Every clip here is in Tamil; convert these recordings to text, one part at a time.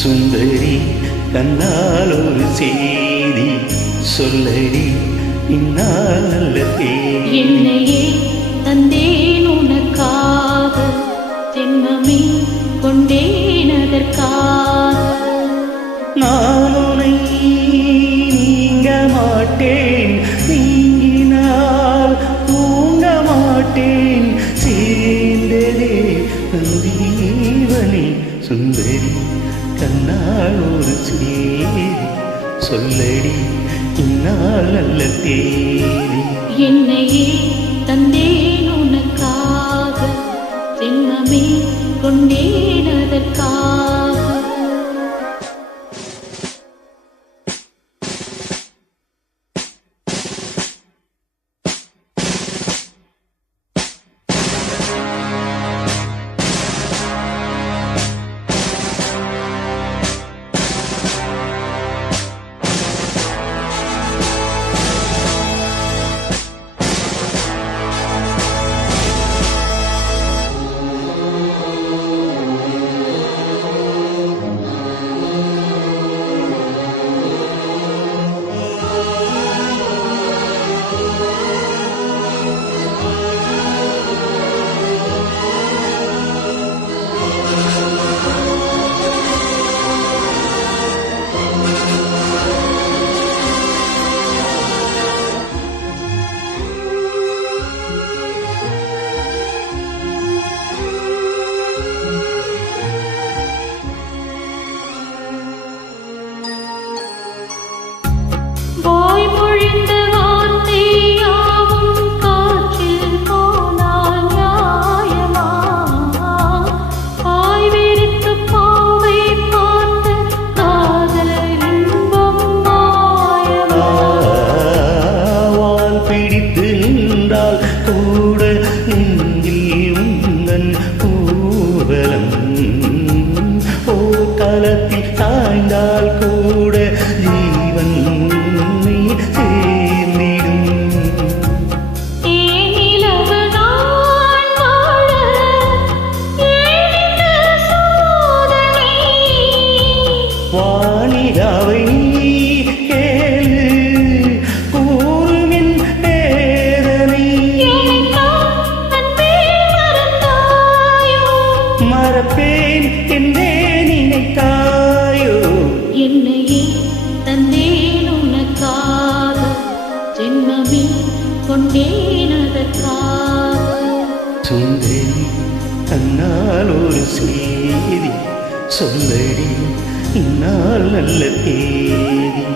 சுந்தரி கண்ணால் ஒரு செய்தி சொல்லடி இந்நாள் நல்ல தேதி. என்னையே தந்தேன் உனக்காக, ஜென்மமே கொண்டேன் அதற்காக. நான் உன்னை நீங்க மாட்டேன், நீங்கினால் தூங்க மாட்டேன். சேர்ந்ததே நந்தீவனே சுந்தரி கண்ணால் ஒரு செய்தி சொல்லடி இந்நாள் நல்ல தேதி. என்னையே தந்தேன் உனக்காக, ஜென்மமே கொண்டேன் அதற்காக. கூட நெஞ்சில் உந்தன் ஊர்வலம் போர்க்களத்தில் சாய்ந்தால் கூட ஜீவன் நீ சேர்ந்திடும். வானிலாவை கேளு கூறுமின் வேதனை மறப்பேன் என்றே நினைத்தாயோ. என்னையே தந்தேன் உனக்காக, ஜென்மமே கொண்டேன் அதற்காக. சுந்தரி தன்னால் ஒரு செய்தி சொல்லடி இந்நாள் நல்ல தேதி.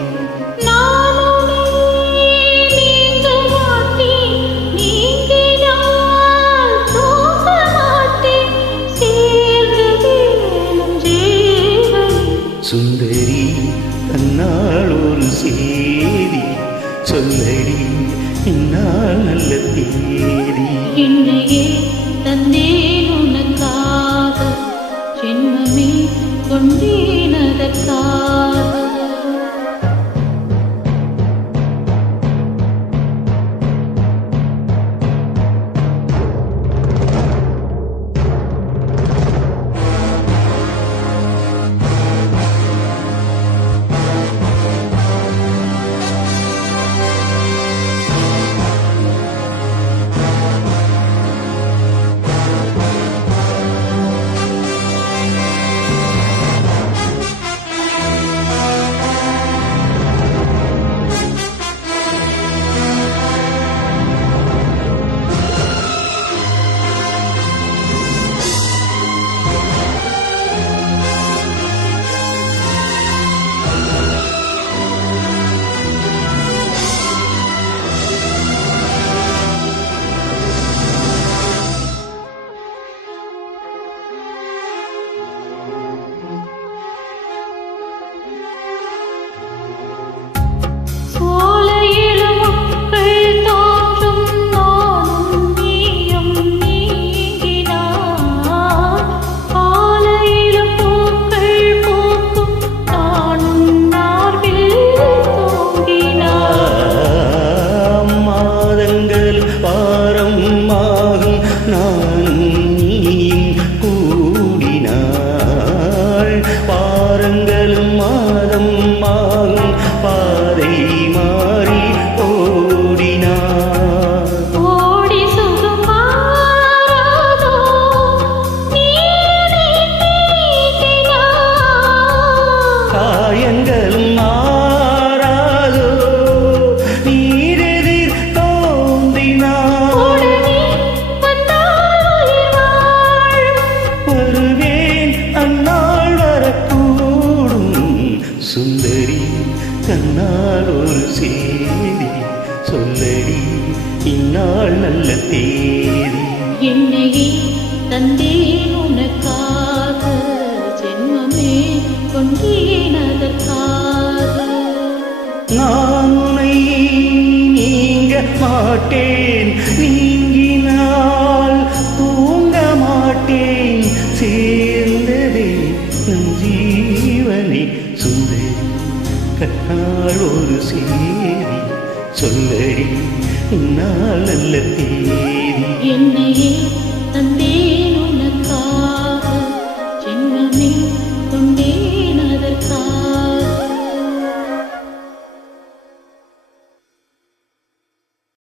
சுந்தரி தன்னால் ஒரு செய்தி சொல்லடி இந்நாள் நல்ல தேதி. என்னையே தந்தேன் உனக்காக, ஜென்மமே கொண்டேன் அதற்காக. காதல் மாறாதோ நீரெதிர் தோன்றினார் உடனே வந்தால் உயிர் வாழும். வருவேன் அந்நாள் வரக்கூடும் சுந்தரி கண்ணால் ஒரு சேதி சொல்லடி இந்நாள் நல்ல தேதி என்னையே தந்தேன் உனக்காக ஜென்மமே கொண்டேன் அதற்காக. நான் உன்னை நீங்க மாட்டேன் நீங்கினால் தூங்க மாட்டேன் சேர்ந்ததே நம் ஜீவனே சுந்தரி கண்ணால் ஒரு சேதி சொல்லடி இந்நாள் நல்ல தேதி என்னையே